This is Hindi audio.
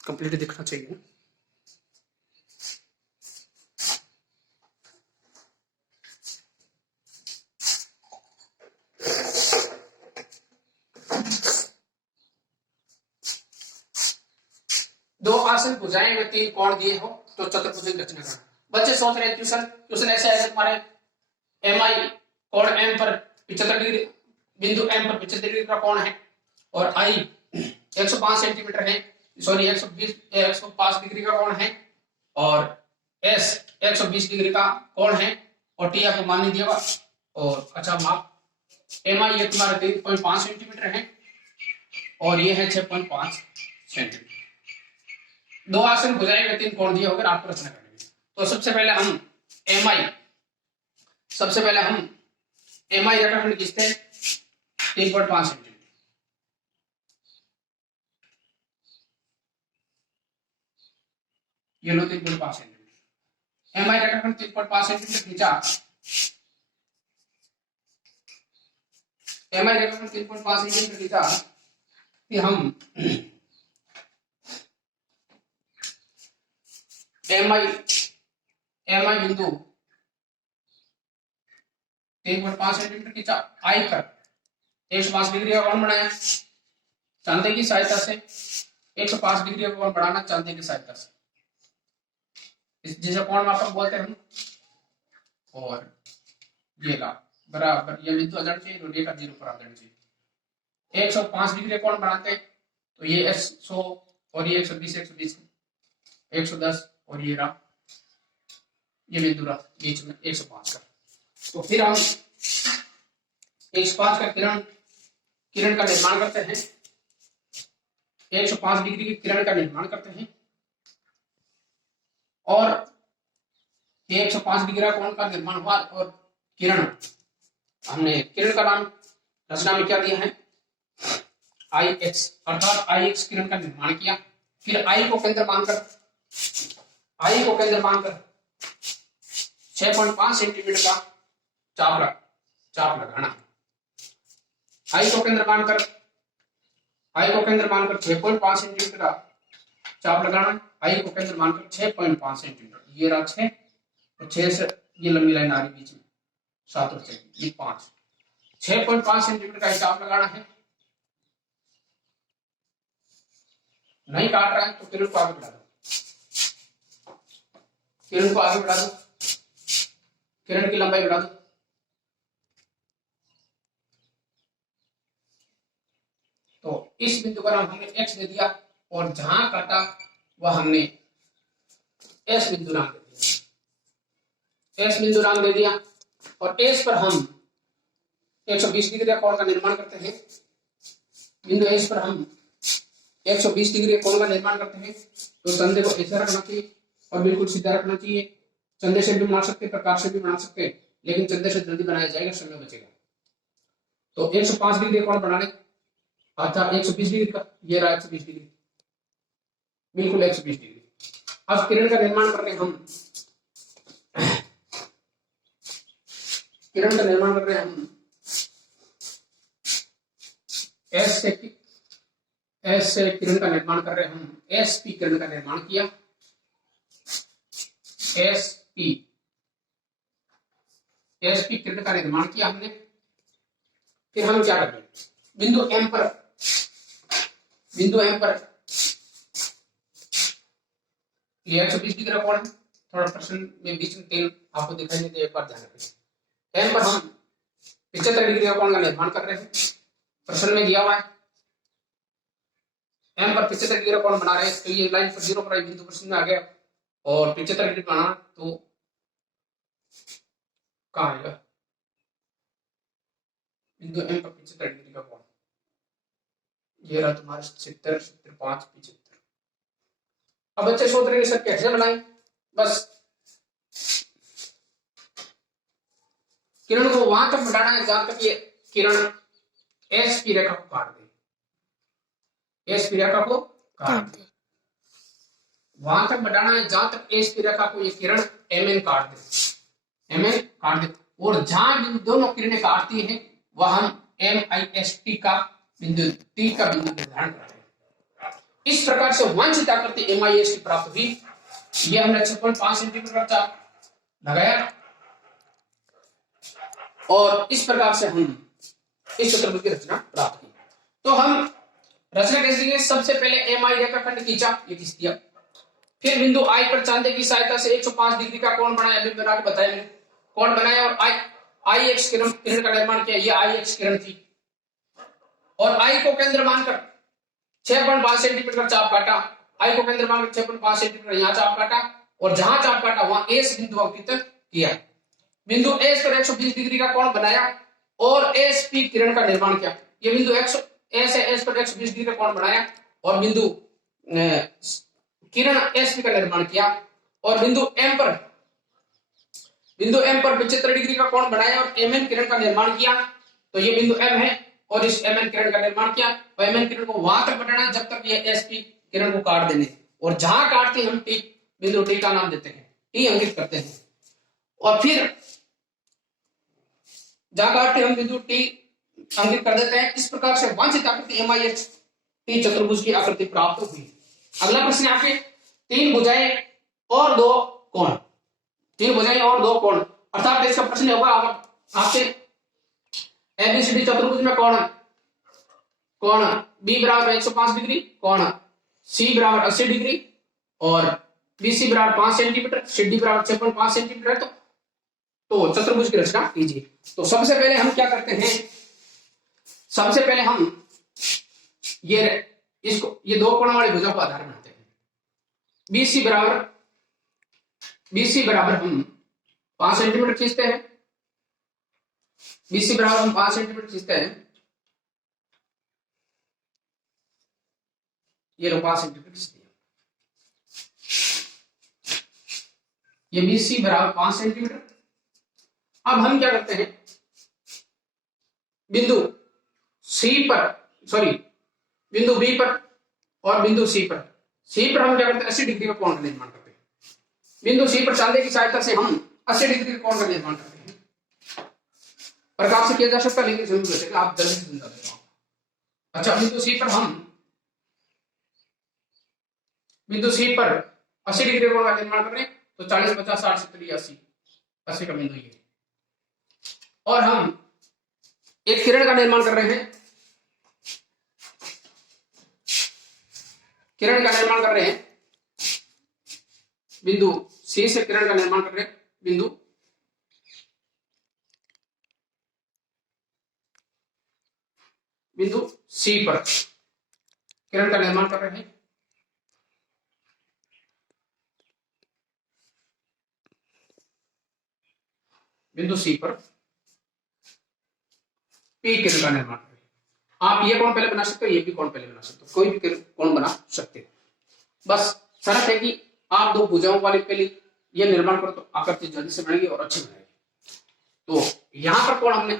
कंप्लीट दिखना चाहिए। दो आसन भुजाएं में 3 कोण दिए हो तो चतुर्भुज की रचना करना। बच्चे सोच रहे ट्यूशन ऐसे आएगा तुम्हारे एम आई कोण एम पर 75 डिग्री, बिंदु एम पर 75 डिग्री का कोण है और आई 105 सेंटीमीटर है, सॉरी 105 डिग्री का कोण है और एस 120 डिग्री का कोण है और टी आपको मान नहीं दिया और अच्छा माप एम आई ये तुम्हारा 3.5 सेंटीमीटर है और ये है 6.5 सेंटीमीटर। दो आसन भुजाएं में 3 कोण दिए होकर आपको रचना करनी है। तो सबसे पहले हम एम आई रेखाखंड खींचते हैं 3.5 सेंटीमीटर। ये लो 3.5 सेंटीमीटर। एम आई रेखाखंड 3.5 सेंटीमीटर खींचा। एम आई रेखाखंड 3.5 सेंटीमीटर खींचा कि हम एम आई बिंदु 3.5 सेंटीमीटर खींचा, आई पर 105 डिग्री का कोण बनाया चांदी की सहायता से। 105 डिग्री का कोण बनाना चांदी की सहायता से, जिसे कोण मापक बोलते हैं हम। और ये ला बराबर ये बिंदु आ जाना चाहिए, रेखा 0 पर आ जानी चाहिए। 105 डिग्री कोण बनाते तो ये 100 और ये 120 110 और ये रहा ये बिंदु रहा बीच में 105 का। तो फिर हम 105 का किरण का निर्माण करते हैं। 105 डिग्री की किरण का निर्माण करते हैं और 105 डिग्री कोण का निर्माण हुआ और किरण हमने किरण का नाम रचना में क्या दिया है IX, अर्थात IX किरण का निर्माण किया। फिर I को केंद्र मानकर 6.5 सेंटीमीटर का चाप लगाना। I को केंद्र मानकर 6.5 सेंटीमीटर का चाप लगाना। I को केंद्र मानकर 6.5 सेंटीमीटर, ये रहा 6 और 6 से ये लंबी लाइन आ रही बीच में 7 और 6 ये 5, 6.5 सेंटीमीटर का चाप लगाना है। नहीं काट रहा है तो किरण को आगे बढ़ा दो, किरण की लंबाई बढ़ा दो। तो इस बिंदु का नाम हमने X दे दिया और जहां काटा वह हमने S बिंदु नाम दे दिया और S पर हम 120 डिग्री कोण का निर्माण करते हैं। बिंदु S पर हम 120 डिग्री कोण का निर्माण करते हैं। तो संधे को ऐसा रखना चाहिए और बिल्कुल सीधा रखना चाहिए। चंदे से भी बना सकते हैं, प्रकार से भी बना सकते हैं, लेकिन चंदे से जल्दी बनाया जाएगा, समय बचेगा। तो 105 डिग्री कोण बनाने अच्छा 120 डिग्री का ये रहा 120 डिग्री, बिल्कुल 120 डिग्री। अब किरण का निर्माण कर रहे हैं हम एस से किरण का निर्माण कर रहे हैं हम। एसपी किरण का निर्माण किया, एसपी किरण का निर्माण किया हमने। फिर हम क्या करें बिंदु एम पर ये 120 डिग्री कोण है। थोड़ा प्रश्न में बीच में तेल आपको दिखाई नहीं दे, एक बार ध्यान रखें। एम पर हम 75 डिग्री का कोण का निर्माण कर रहे हैं, प्रश्न में दिया हुआ है। एम पर 75 डिग्री का कोण बना रहे हैं तो ये लाइन पर 0 पर आई बिंदु प्रश्न में आ गया और 75 डिग्री बनाना तो कहाँ आएगा बिंदु एम पर 75 डिग्री का कोण, ये रहा तुम्हारा 70 5 75। अब बच्चे सोच रहे हैं सर कैसे बनाएं, बस किरण को वहां तक बढ़ाना है जहां तक ये किरण एस की रेखा को काट दे, वहां तक बढ़ाना है जहां तक एस की रेखा को ये किरण एमएन काट दे और जहां दोनों किरणें काटती हैं वह हम MIST का बिंदु टी का बिंदु निर्धारण कर रहे हैं। इस प्रकार से वांछित आकृति MIS की प्राप्त हुई। ये हमने 6.5 सेंटीमीटर का चाप लगाया और इस प्रकार से हम इस चतुर्भुज की रचना प्राप्त की। तो हम रचना कैसे की? सबसे पहले MI रेखाखंड खींचा, ये खींच दिया। फिर बिंदु I पर चांदे की सहायता से 105 डिग्री का कोण बनाया, अभी बना के बताया मैंने। कोण बनाया और IX किरण का निर्माण किया। ये IX किरण थी और I को केंद्र मानकर 6.5 सेंटीमीटर का चाप काटा। I को केंद्र मानकर 6.5 सेंटीमीटर यहाँ चाप काटा और जहां चाप काटा वहां S बिंदु अंकित किया। बिंदु S पर 120 डिग्री का कोण बनाया और SP किरण का निर्माण किया। ये बिंदु S है, S पर 120 डिग्री का कोण बनाया और बिंदु किरण SP का निर्माण किया और बिंदु M पर 75 डिग्री का कोण बनाया और MN किरण का निर्माण किया। तो ये बिंदु M है और इस MN किरण का निर्माण किया और MN किरण को वहां तक बढ़ाना जब तक ये SP किरण को काट देने और जहां काटते हम T बिंदु T का नाम देते हैं, T अंकित करते हैं और फिर जहां काटते हम बिंदु T अंकित कर देते हैं। इस प्रकार से वांछित आकृति MIH T चतुर्भुज की आकृति प्राप्त हुई। अगला प्रश्न है आपके 3 भुजाएं और 2 कोण। 3 भुजाएं और 2 कोण अर्थात इसका प्रश्न होगा आपसे ABCD चतुर्भुज में कोण B बराबर 105 डिग्री, कोण C बराबर 80 डिग्री और BC बराबर 5 सेंटीमीटर, CD बराबर 6.5 सेंटीमीटर। तो चतुर्भुज की रचना कीजिए। तो सबसे पहले हम क्या करते हैं? सबसे पहले हम ये 2 कोण वाली भुजा को आधार बनाते हैं। BC बराबर हम 5 सेंटीमीटर खींचते हैं। BC बराबर हम 5 सेंटीमीटर खींचते हैं। ये 5 सेंटीमीटर खींच दिया। ये BC बराबर 5 सेंटीमीटर। अब हम क्या करते हैं? बिंदु B पर और बिंदु C पर हम क्या करते हैं? 80 डिग्री का कोण का निर्माण करते हैं। बिंदु C पर चांदे की सहायता से हम 80 डिग्री का कोण का निर्माण करते हैं। प्रकाश से किया जा सकता है लेकिन जरूर आप जल्दी से समझा देगा। अच्छा, बिंदु C पर 80 डिग्री कोण का निर्माण कर रहे हैं। तो 40, 50, 60, 70, 80 का बिंदु ये और हम एक किरण का निर्माण कर रहे हैं। बिंदु C से किरण का निर्माण कर रहे हैं। बिंदु C पर किरण का निर्माण कर रहे हैं। बिंदु C पर P किरण का निर्माण करें। आप ये कोण पहले बना सकते हो, ये भी कोण पहले बना सकते हो, कोई भी कोण बना सकते हो। बस शर्त है कि आप 2 भुजाओं वाले पहले ये निर्माण करो तो आकृति जल्दी से बनेगी और अच्छी बनेगी। तो यहां पर कोण हमने